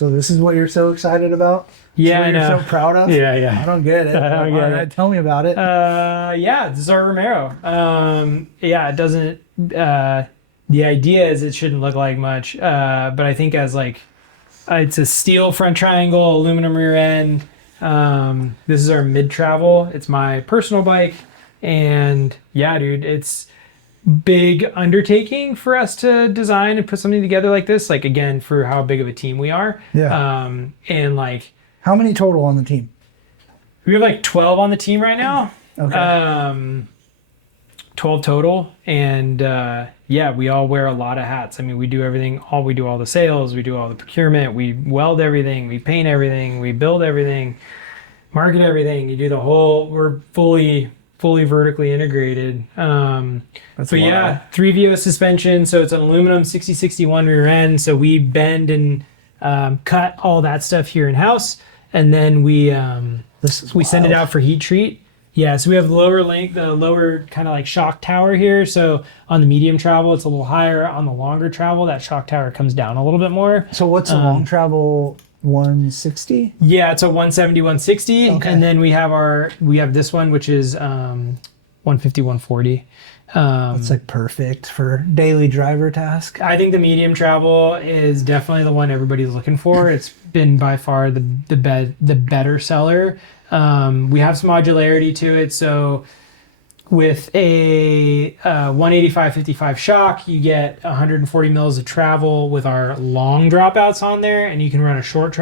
So this is what you're so excited about? Yeah, I know. You're so proud of? Yeah. I don't get it. I don't get it. Tell me about it. Yeah, this is our Romero. Yeah, it doesn't. The idea is it shouldn't look like much, but I think as like it's a steel front triangle, aluminum rear end. This is our mid travel. It's my personal bike, and yeah, dude, it's big undertaking for us to design and put something together like this. Like again, for how big of a team we are. Yeah. And like, how many total on the team? we have like 12 on the team right now. Okay. 12 total, and yeah, we all wear a lot of hats. I mean, we do everything. We do all the sales, we do all the procurement, we weld everything, we paint everything, we build everything, market everything. You do the whole. We're fully vertically integrated. That's but yeah, 3VO suspension. So it's an aluminum 6061 rear end. So we bend and cut all that stuff here in house, and then we send it out for heat treat. Yeah, so we have the lower kind of like shock tower here. So on the medium travel, it's a little higher. On the longer travel, that shock tower comes down a little bit more. So what's a long travel 160? Yeah, it's a 170, 160. Okay. And then we have this one, which is 150, 140. It's like perfect for daily driver task. I think the medium travel is definitely the one everybody's looking for. It's been by far the better seller. We have some modularity to it. So with a 185/55 shock, you get 140 mils of travel with our long dropouts on there, and you can run a shorter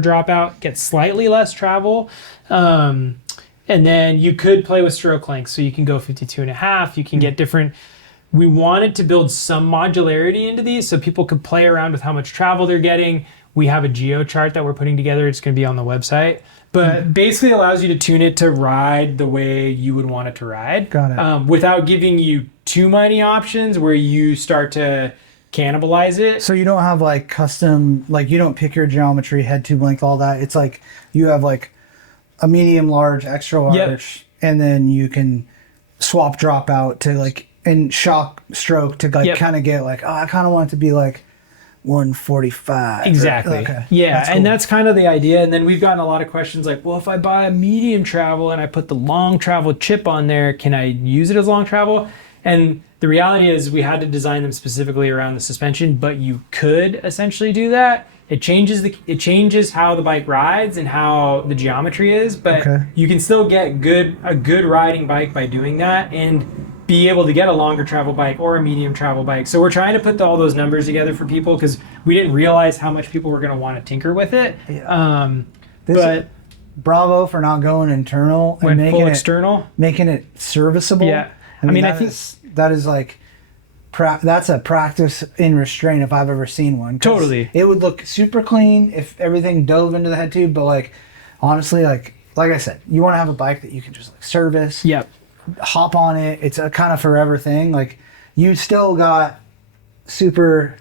dropout, get slightly less travel. And then you could play with stroke length. So you can go 52.5. You can get different. We wanted to build some modularity into these so people could play around with how much travel they're getting. We have a geo chart that we're putting together. It's going to be on the website. But basically allows you to tune it to ride the way you would want it to ride. Got it. Without giving you too many options where you start to cannibalize it. So you don't have like custom, like you don't pick your geometry, head tube length, all that. It's like you have like a medium, large, extra large, and then you can swap drop out to like, and shock stroke to like kind of get like, oh, I kind of want it to be like 145. Exactly. Okay. Yeah, That's cool. And that's kind of the idea. And then we've gotten a lot of questions like, well, if I buy a medium travel and I put the long travel chip on there, can I use it as long travel? And the reality is we had to design them specifically around the suspension, but you could essentially do that. It changes how the bike rides and how the geometry is, but you can still get a good riding bike by doing that and be able to get a longer travel bike or a medium travel bike. So we're trying to put all those numbers together for people because we didn't realize how much people were going to want to tinker with it. Yeah. But bravo for not going internal and making full it external, making it serviceable. Yeah. I mean, I think that is like that's a practice in restraint if I've ever seen one. Totally. It would look super clean if everything dove into the head tube, but like honestly, like I said, you want to have a bike that you can just like service. Yep. Hop on it. It's a kind of forever thing. Like you still got super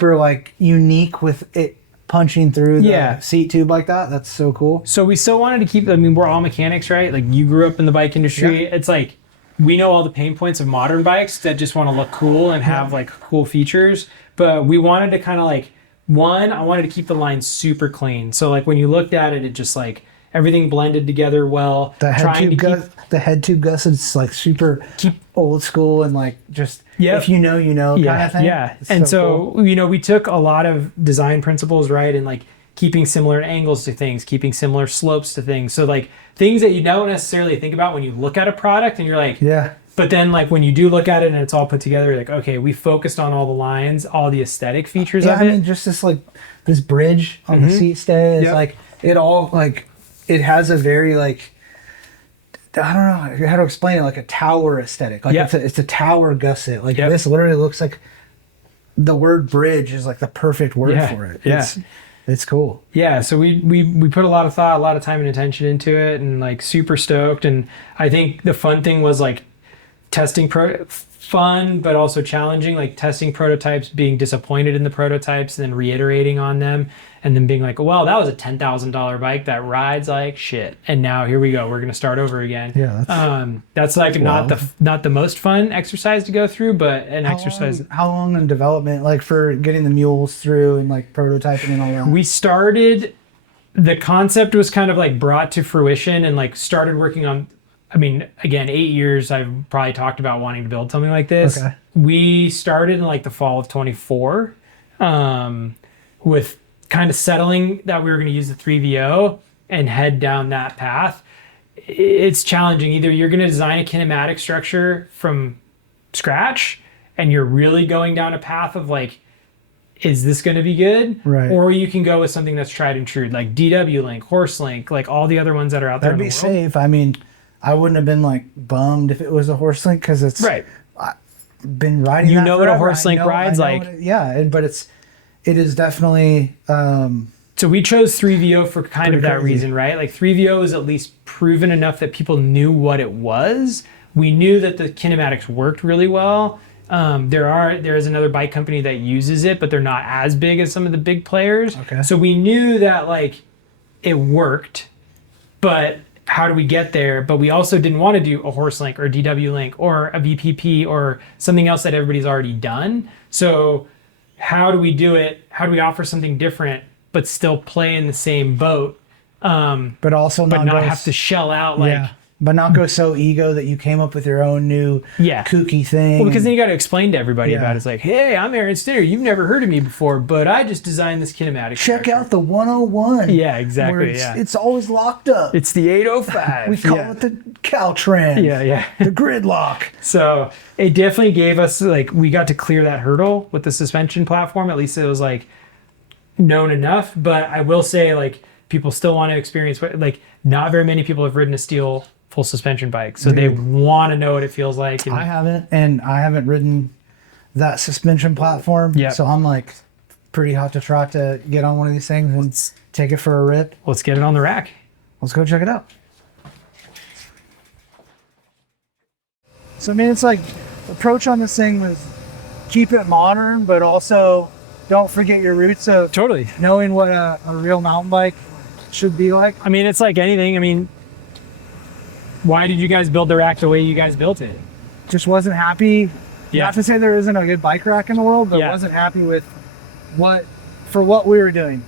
like unique with it punching through the seat tube like that. That's so cool. So we still wanted to keep, I mean, we're all mechanics, right? Like you grew up in the bike industry. Yeah. It's like, we know all the pain points of modern bikes that just want to look cool and have like cool features. But we wanted to kind of like, I wanted to keep the line super clean. So like when you looked at it, it just like everything blended together well. The head tube gusset is like super old school and like just if you know, kind of thing. Yeah. And so cool. You know, we took a lot of design principles, right? And like keeping similar angles to things, keeping similar slopes to things. So like things that you don't necessarily think about when you look at a product and you're like, but then like when you do look at it and it's all put together, you're like, okay, we focused on all the lines, all the aesthetic features of it. I mean, just this bridge on the seat stay is like, it all like, it has a very like, I don't know how to explain it, like a tower aesthetic. Like it's a tower gusset. Like this literally looks like the word bridge is like the perfect word for it. It's cool. Yeah, so we put a lot of thought, a lot of time and attention into it, and like super stoked. And I think the fun thing was like testing fun, but also challenging, like testing prototypes, being disappointed in the prototypes, and then reiterating on them, and then being like, well, that was a $10,000 bike that rides like shit, and now here we go, we're gonna start over again. Yeah, that's like not the most fun exercise to go through, but an exercise. How long in development, like for getting the mules through and like prototyping and all that? We started, the concept was kind of like brought to fruition and like started working on, I mean, again, 8 years I've probably talked about wanting to build something like this. Okay. We started in like the fall of 24 with kind of settling that we were going to use the 3VO and head down that path. It's challenging. Either you're going to design a kinematic structure from scratch and you're really going down a path of like, is this going to be good? Right. Or you can go with something that's tried and true, like DW Link, Horse Link, like all the other ones that are out there in the world. That'd be safe. I mean, I wouldn't have been like bummed if it was a horse link because it's right. I've been riding. You that know forever. what a horse link rides like. But it is definitely. So we chose 3VO for kind of that crazy reason, right? Like 3VO is at least proven enough that people knew what it was. We knew that the kinematics worked really well. There is another bike company that uses it, but they're not as big as some of the big players. Okay. So we knew that like it worked, but how do we get there? But we also didn't want to do a horse link or a DW link or a VPP or something else that everybody's already done. So how do we do it? How do we offer something different, but still play in the same boat? But also not have to shell out like. Yeah. But not go so ego that you came up with your own new kooky thing. Well, because then you got to explain to everybody about it. It's like, hey, I'm Aaron Stinner. You've never heard of me before, but I just designed this kinematic. Check out the 101. Yeah, exactly. It's always locked up. It's the 805. We call it the Caltrans. Yeah. The gridlock. So it definitely gave us, like, we got to clear that hurdle with the suspension platform. At least it was, like, known enough. But I will say, like, people still want to experience, like, not very many people have ridden a steel full suspension bike, so they want to know what it feels like. And I haven't ridden that suspension platform. Yeah. So I'm like pretty hot to trot to get on one of these things and take it for a rip. Let's get it on the rack. Let's go check it out. So I mean, it's like approach on this thing was keep it modern, but also don't forget your roots of Totally. knowing what a real mountain bike should be like. I mean, it's like anything. I mean, why did you guys build the rack the way you guys built it? Just wasn't happy. Yeah. Not to say there isn't a good bike rack in the world, but wasn't happy with what we were doing.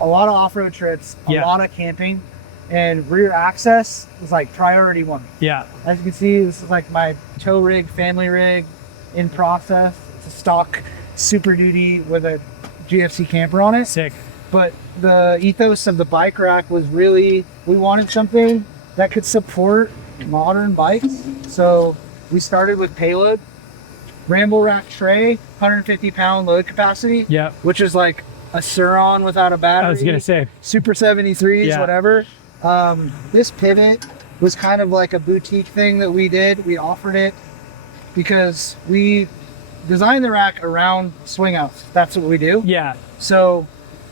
A lot of off-road trips, a lot of camping, and rear access was like priority one. Yeah. As you can see, this is like my tow rig, family rig in process. It's a stock Super Duty with a GFC camper on it. Sick. But the ethos of the bike rack was really, we wanted something that could support modern bikes. So we started with payload, Ramble rack tray, 150 pound load capacity. Yeah. Which is like a Suron without a battery. I was gonna say Super 73s, whatever. This pivot was kind of like a boutique thing that we did. We offered it because we designed the rack around swing outs. That's what we do. Yeah. So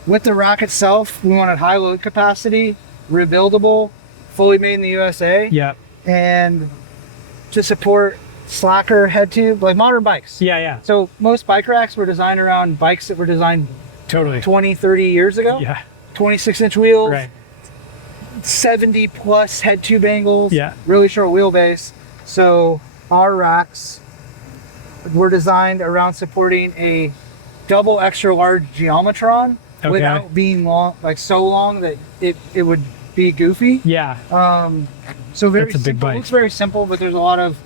with the rack itself, we wanted high load capacity, rebuildable, fully made in the USA. Yeah. And to support slacker head tube, like modern bikes. Yeah. So most bike racks were designed around bikes that were designed 20, 30 years ago. Yeah. 26-inch wheels. Right. 70 plus head tube angles. Yeah. Really short wheelbase. So our racks were designed around supporting a double extra large geometron without being long, like so long that it would be goofy. Yeah. So very That's a big simple. bike. It looks very simple, but there's a lot of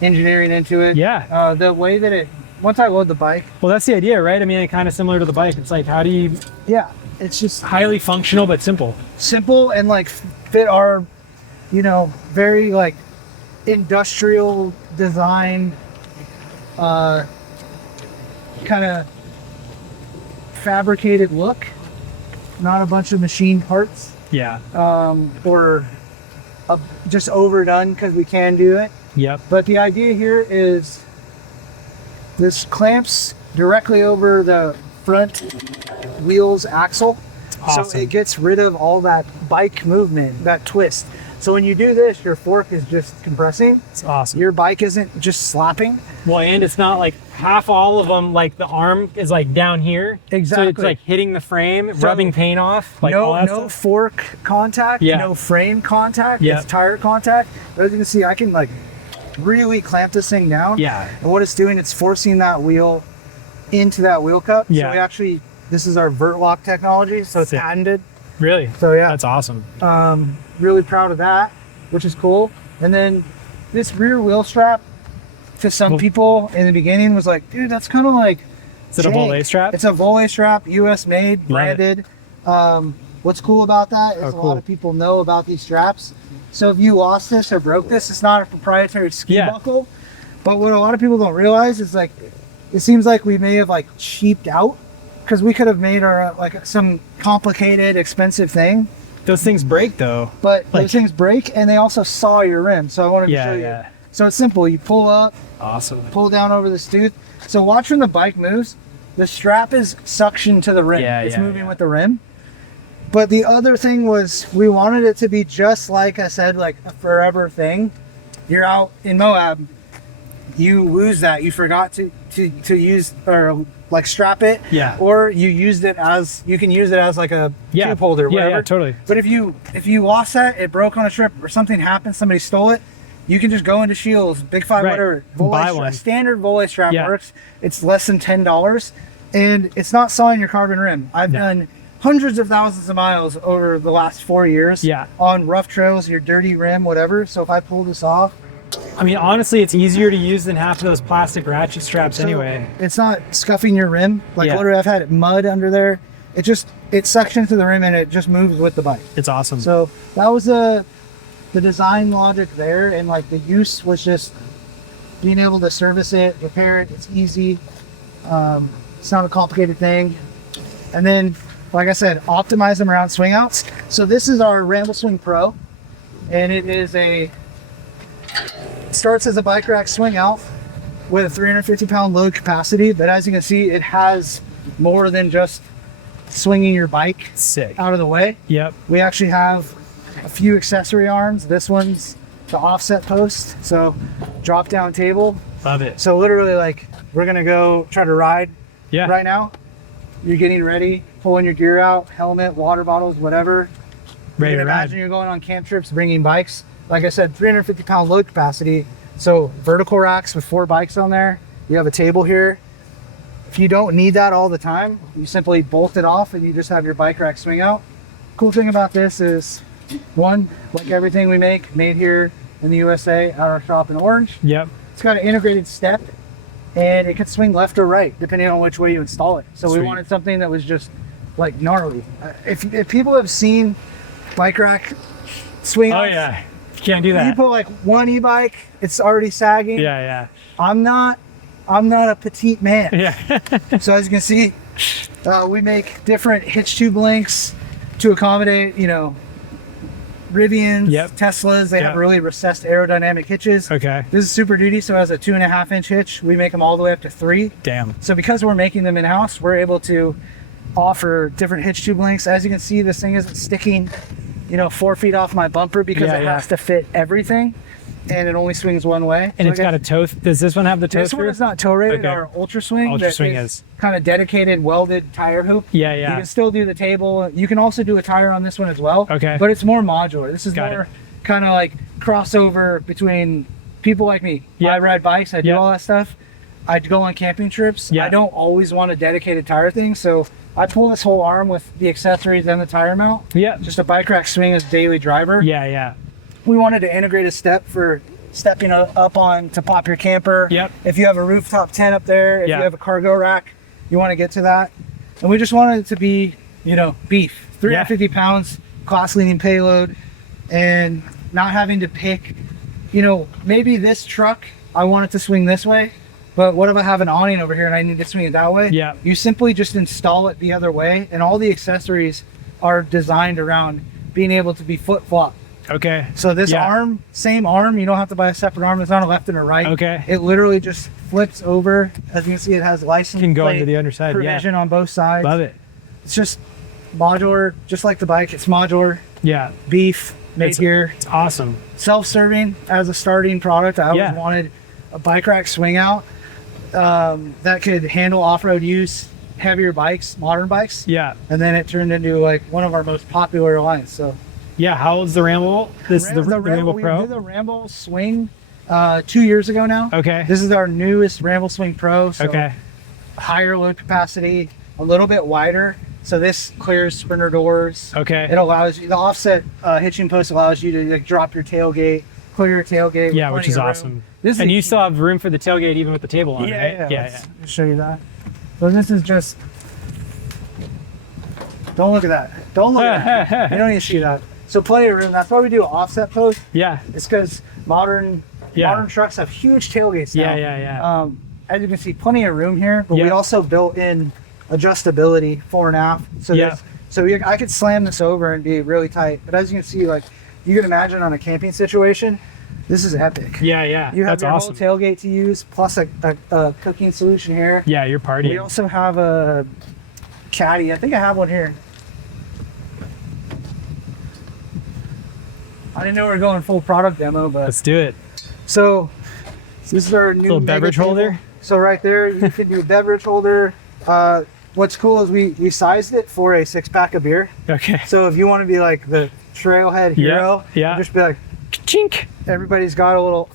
engineering into it. Yeah. The way that once I load the bike. Well, that's the idea, right? I mean, kind of similar to the bike. It's like, how do you? Yeah. It's just highly functional but simple. Simple and like fit our, very like industrial design, kind of fabricated look. Not a bunch of machine parts. Yeah. Or just overdone because we can do it. Yep. But the idea here is this clamps directly over the front wheels axle. Awesome. So it gets rid of all that bike movement, that twist. So when you do this, your fork is just compressing. It's awesome. Your bike isn't just slapping. Well, and it's not like half all of them, like the arm is like down here. Exactly. So it's like hitting the frame, rubbing paint off. Like all that no stuff. fork contact, no frame contact, it's tire contact. But as you can see, I can like really clamp this thing down. Yeah. And what it's doing, it's forcing that wheel into that wheel cup. Yeah. So we actually, this is our VertLock technology, so it's Sick. patented. Really? So yeah. That's awesome. Really proud of that, which is cool. And then this rear wheel strap, to some people in the beginning was like, dude, that's kind of like, is it a Voile strap? It's a Voile strap, US made, branded. What's cool about that is a lot of people know about these straps. So if you lost this or broke this, it's not a proprietary ski buckle. But what a lot of people don't realize is like, it seems like we may have like cheaped out, because we could have made our like some complicated, expensive thing. Those things break though. But like, those things break, and they also saw your rim. So I wanted to show you. So it's simple. You pull up, pull down over this tooth. So watch when the bike moves. The strap is suctioned to the rim. It's moving with the rim. But the other thing was, we wanted it to be just like I said, like a forever thing. You're out in Moab, you lose that. You forgot to use or like strap it. Yeah. Or you used it as, you can use it as like a tube holder, whatever. Yeah, totally. But if you lost that, it broke on a trip or something happened, somebody stole it, you can just go into Shields, Big Five, whatever. Buy one. Standard Voile strap works. It's less than $10, and it's not sawing your carbon rim. I've done hundreds of thousands of miles over the last 4 years on rough trails, your dirty rim, whatever. So if I pull this off, I mean, honestly, it's easier to use than half of those plastic ratchet straps anyway. It's not scuffing your rim. Like literally, I've had mud under there. It suctions to the rim and it just moves with the bike. It's awesome. So that was the design logic there, and like the use was just being able to service it, repair it. It's easy. It's not a complicated thing. And then, like I said, optimize them around swing outs. So this is our Ramble Swing Pro, and it starts as a bike rack swing out with a 350 pound load capacity, but as you can see, it has more than just swinging your bike out of the way. We actually have a few accessory arms. This one's the offset post, so drop down table. Love it. So literally, like, we're gonna go try to ride right now. You're getting ready, pulling your gear out, helmet, water bottles, whatever. Ready to imagine you're going on camp trips, bringing bikes. Like I said, 350 pound load capacity. So vertical racks with 4 bikes on there. You have a table here. If you don't need that all the time, you simply bolt it off and you just have your bike rack swing out. Cool thing about this is, one, like everything we make, made here in the USA at our shop in Orange. It's got an integrated step, and it can swing left or right depending on which way you install it. So we wanted something that was just like gnarly. If people have seen bike rack swing outs, you can't do that. You put like one e-bike, it's already sagging. I'm not a petite man. So as you can see, we make different hitch tube lengths to accommodate, you know, Rivians, Teslas. They have really recessed aerodynamic hitches. This is Super Duty, so it has a 2.5 inch hitch. We make them all the way up to 3. So because we're making them in-house, we're able to offer different hitch tube lengths. As you can see, this thing isn't sticking, you know, 4 feet off my bumper because it has to fit everything, and it only swings one way. And so it's got a toe. Does this one have the toe? This one is not toe rated. Our Ultra Swing. Ultra Swing is kind of dedicated welded tire hoop. You can still do the table. You can also do a tire on this one as well. But it's more modular. This is more kind of like crossover between people like me. I ride bikes. I do all that stuff. I go on camping trips. I don't always want a dedicated tire thing, so I pull this whole arm with the accessories and the tire mount. Just a bike rack swing as daily driver. We wanted to integrate a step for stepping up on to pop your camper. If you have a rooftop tent up there, if you have a cargo rack, you want to get to that. And we just wanted it to be, you know, beef. 350 pounds, class leading payload, and not having to pick, you know, maybe this truck, I want it to swing this way, but what if I have an awning over here and I need to swing it that way? You simply just install it the other way, and all the accessories are designed around being able to be foot flop. So this arm, same arm, you don't have to buy a separate arm. It's not a left and a right. It literally just flips over. As you can see, it has license can go plate into the underside provision on both sides. Love it. It's just modular, just like the bike. It's modular. Beef. made here. It's awesome. Self-serving as a starting product. I always wanted a bike rack swing out that could handle off-road use, heavier bikes, modern bikes. Yeah. And then it turned into like one of our most popular lines. So yeah, how old's the Ramble? This is the Ramble Pro? We did the Ramble Swing 2 years ago now. Okay. This is our newest Ramble Swing Pro. So okay. Higher load capacity, a little bit wider. So this clears sprinter doors. Okay. It allows you, the offset hitching post allows you to like drop your tailgate, clear your tailgate. Yeah, which is awesome. This and is, you still have room for the tailgate even with the table on, right? Yeah. Let's show you that. So this is just, don't look at that. Don't look at that. You don't need to see that. So plenty of room. That's why we do offset post. Yeah. It's because modern trucks have huge tailgates now. Yeah. As you can see, plenty of room here, but we also built in adjustability 4.5. So I could slam this over and be really tight. But as you can see, like you can imagine on a camping situation, this is epic. Yeah. You have That's your awesome. whole tailgate to use, plus a cooking solution here. Yeah, you're partying. We also have a caddy. I think I have one here. I didn't know we were going full product demo, but let's do it. So this is our new little beverage holder. So right there, you can do a beverage holder. What's cool is we sized it for a 6-pack of beer. Okay. So if you want to be like the trailhead hero, just be like, chink. Everybody's got a little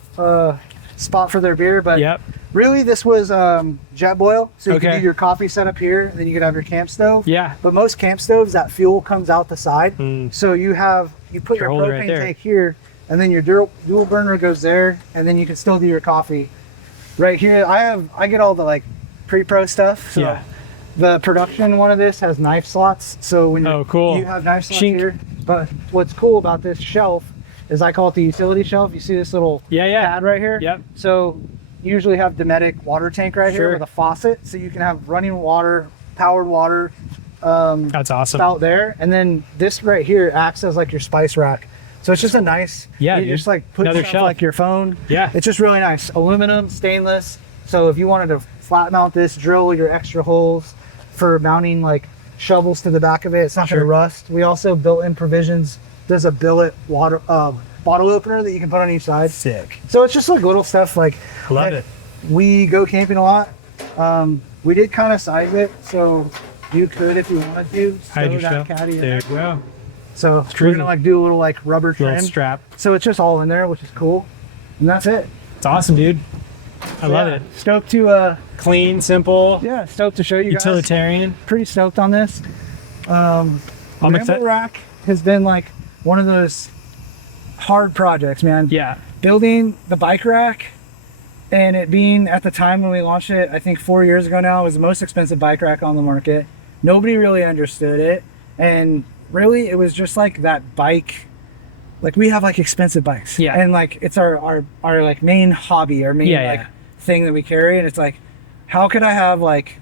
spot for their beer, but really this was jet boil. So you can do your coffee setup here, and then you could have your camp stove. Yeah. But most camp stoves, that fuel comes out the side. So you put your propane tank here, and then your dual burner goes there, and then you can still do your coffee. Right here, I get all the like pre-pro stuff. So the production one of this has knife slots. So when you have knife slots here, but what's cool about this shelf is I call it the utility shelf. You see this little pad right here? Yep. So you usually have Dometic water tank right here with a faucet. So you can have running water, powered water. That's awesome. Out there. And then this right here acts as like your spice rack. So it's just a nice, you just like put another stuff shelf. like your phone. Yeah. It's just really nice. Aluminum, stainless. So if you wanted to flat mount this, drill your extra holes for mounting like shovels to the back of it, it's not going to rust. We also built in provisions. There's a billet water bottle opener that you can put on each side. Sick. So it's just like little stuff like. Love it. We go camping a lot. We did kind of size it, so you could, if you wanted to, stow that caddy in there. There you go. So we're gonna like do a little like rubber trim. Little strap. So it's just all in there, which is cool. And that's it. It's awesome, dude. I love it. Stoked to clean, simple. Yeah, stoked to show you utilitarian. Guys. Pretty stoked on this. Ramble rack has been like one of those hard projects, man. Yeah. Building the bike rack and it being at the time when we launched it, I think 4 years ago now, it was the most expensive bike rack on the market. Nobody really understood it. And really, it was just like that bike. Like we have like expensive bikes, and like it's our like main hobby, our main thing that we carry. And it's like, how could I have like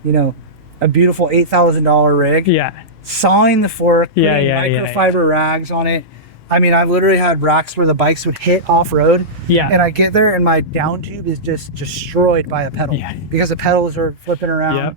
a beautiful $8,000 rig, sawing the fork, putting microfiber rags on it. I mean, I've literally had racks where the bikes would hit off road, and I get there and my down tube is just destroyed by a pedal because the pedals are flipping around,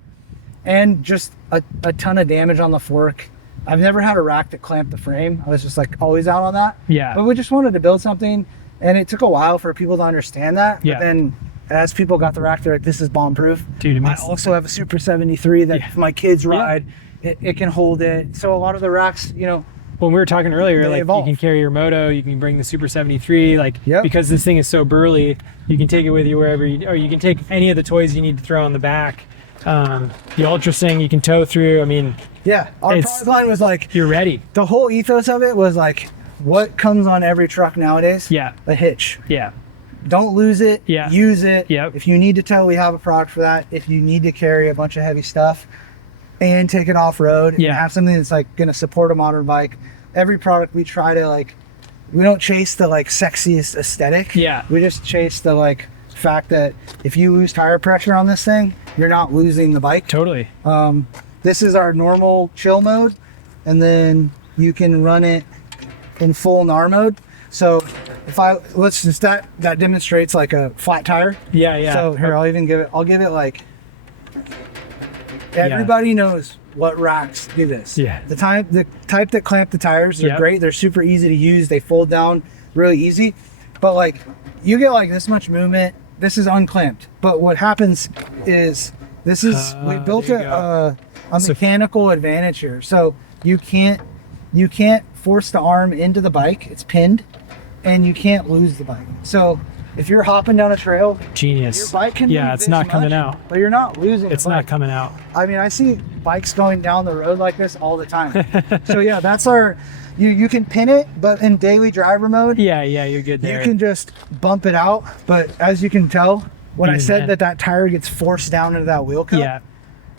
and just a ton of damage on the fork. I've never had a rack that clamped the frame. I was just like always out on that. But we just wanted to build something, and it took a while for people to understand that. But then as people got the rack, they're like, this is bomb proof. Dude, I also have a Super 73 that if my kids ride, it can hold it. So a lot of the racks, when we were talking earlier, like you can carry your moto, you can bring the Super 73, like because this thing is so burly, you can take it with you wherever or you can take any of the toys you need to throw on the back. The Ultra Sing you can tow through. I mean, our product line was like, you're ready. The whole ethos of it was like, what comes on every truck nowadays? A hitch. Don't lose it. Use it. If you need to tow, we have a product for that. If you need to carry a bunch of heavy stuff and take it off road and have something that's like going to support a modern bike, every product we try to like, we don't chase the like sexiest aesthetic. We just chase the like fact that if you lose tire pressure on this thing, you're not losing the bike. Totally. This is our normal chill mode, and then you can run it in full NAR mode. So that demonstrates like a flat tire. So here, I'll give it like, everybody knows what racks do this. Yeah. The type that clamp the tires, they're Yep. great. They're super easy to use. They fold down really easy. But like you get like this much movement. This is unclamped. But what happens is we built there you a mechanical advantage here. So you can't force the arm into the bike. It's pinned, and you can't lose the bike. So if you're hopping down a trail, Genius. your bike can yeah, move it's this not coming much, out. but you're not losing. It's the not bike. coming out. I mean, I see bikes going down the road like this all the time. So yeah, that's our. You can pin it, but in daily driver mode, Yeah, you're good there. you can just bump it out. But as you can tell, when I Even said then. that tire gets forced down into that wheel cup, Yeah,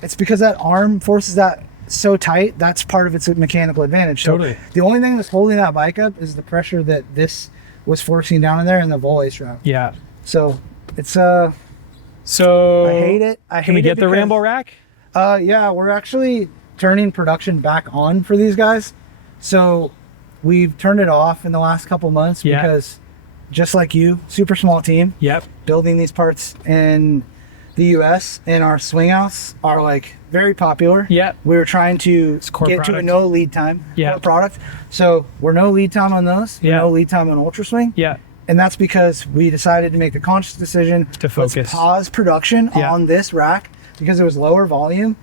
it's because that arm forces that so tight. That's part of its mechanical advantage. So Totally. the only thing that's holding that bike up is the pressure that this was forcing down in there in the Voile strap. yeah. So it's So I hate it. I hate Can we it get the because- Ramble rack? Yeah, we're actually turning production back on for these guys. So we've turned it off in the last couple months Yeah. because just like you, super small team, Yep. building these parts in the US, and our swing outs are like very popular. Yep. We were trying to core get to a product. no lead time Yeah. core product. So we're no lead time on those. We're Yeah. no lead time on Ultra Swing. Yeah. And that's because we decided to make the conscious decision To focus. Let's pause production Yeah. on this rack because it was lower volume,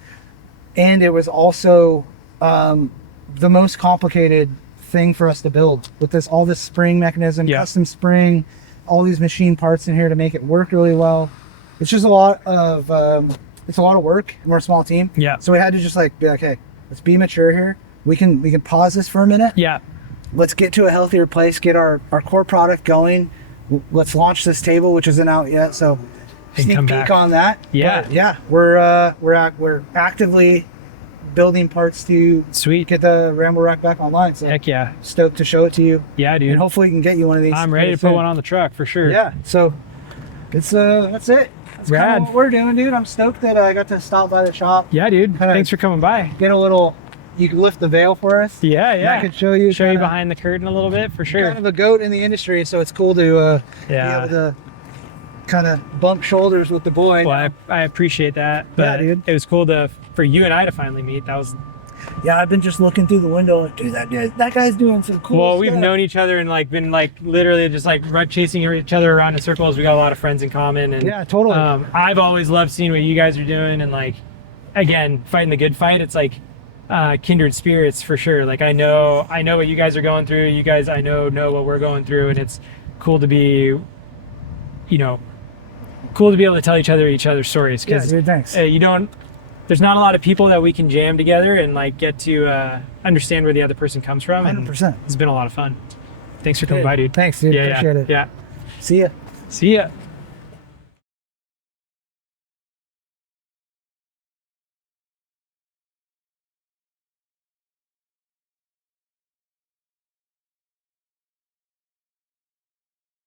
and it was also the most complicated thing for us to build with all this spring mechanism, Yeah. custom spring, all these machine parts in here to make it work really well. It's just a lot of work, and we're a small team. Yeah. So we had to just like be like, hey, let's be mature here. We can pause this for a minute. Yeah. Let's get to a healthier place, get our core product going. Let's launch this table, which isn't out yet. So And sneak come peek back. on that. Yeah. But yeah, we're actively building parts to Sweet. get the Ramble rack back online. So Heck yeah. stoked to show it to you, Yeah, and dude. hopefully we can get you one of these. I'm ready to pretty put one on the truck for sure. soon. Yeah. So it's that's it. That's kinda Rad. what we're doing, dude. I'm stoked that I got to stop by the shop, Yeah, dude. Kinda- Thanks for coming by. get a little. You can lift the veil for us. Yeah, And yeah. I could show you kinda- behind the curtain a little bit for sure. Kind of a goat in the industry, so it's cool to be Yeah. able to kind of bump shoulders with the boy. Well, I appreciate that. But dude. it was cool for you and I to finally meet. That was Yeah, I've been just looking through the window. Like, dude, that guy's doing some cool well. stuff. We've known each other and like been like literally just like chasing each other around in circles. We got a lot of friends in common, and Yeah, totally. I've always loved seeing what you guys are doing, and like again, fighting the good fight. It's like kindred spirits for sure. Like I know what you guys are going through. You guys I know what we're going through, and it's cool to be, cool to be able to tell each other's stories Yeah, because dude, thanks. there's not a lot of people that we can jam together and like get to understand where the other person comes from. And 100%. it's been a lot of fun. Thanks for coming Good. by, dude. Thanks, dude. Yeah, Appreciate it. yeah. See ya. See ya.